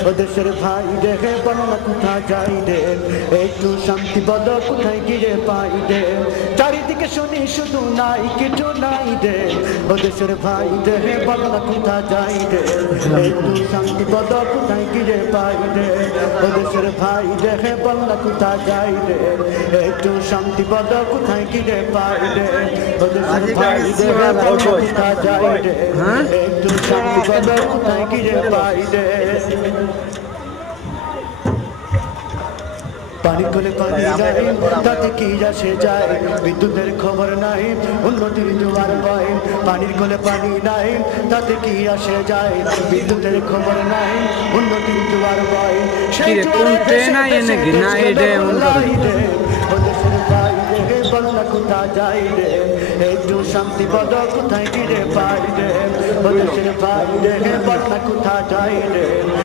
ও দেশের ভাই রে বলনা কোথায় যাই রে একটু শান্তি পদ কোথায় গিয়ে পাই রে চারিদিকে শুনি শুধু নাই কিছু নাই রে ও দেশের ভাই রে বলনা কোথায় যাই রে একটু শান্তি পদ কোথায় গিয়ে পাই রে ও দেশের ভাই রে বলনা কোথায় যাই রে একটু শান্তি পদ কোথায় গিয়ে পাই রে ও দেশের ভাই রে বলনা কোথায় যাই রে একটু শান্তি পদ কোথায় গিয়ে পাই রে পানি কোলে পানি যায় তাতে কি আসে যায় বিদ্যুতের খবর নাই উন্নতির জোয়ার বয় পানির কোলে পানি নাই তাতে কি আসে যায় বিদ্যুতের খবর নাই উন্নতির জোয়ার বয় সেই বলনা কোথায় যাই রে একটু শান্তি পদ কোথায় গিরে পাই রে দেশের ভাই রে বলনা কোথায় যাই রে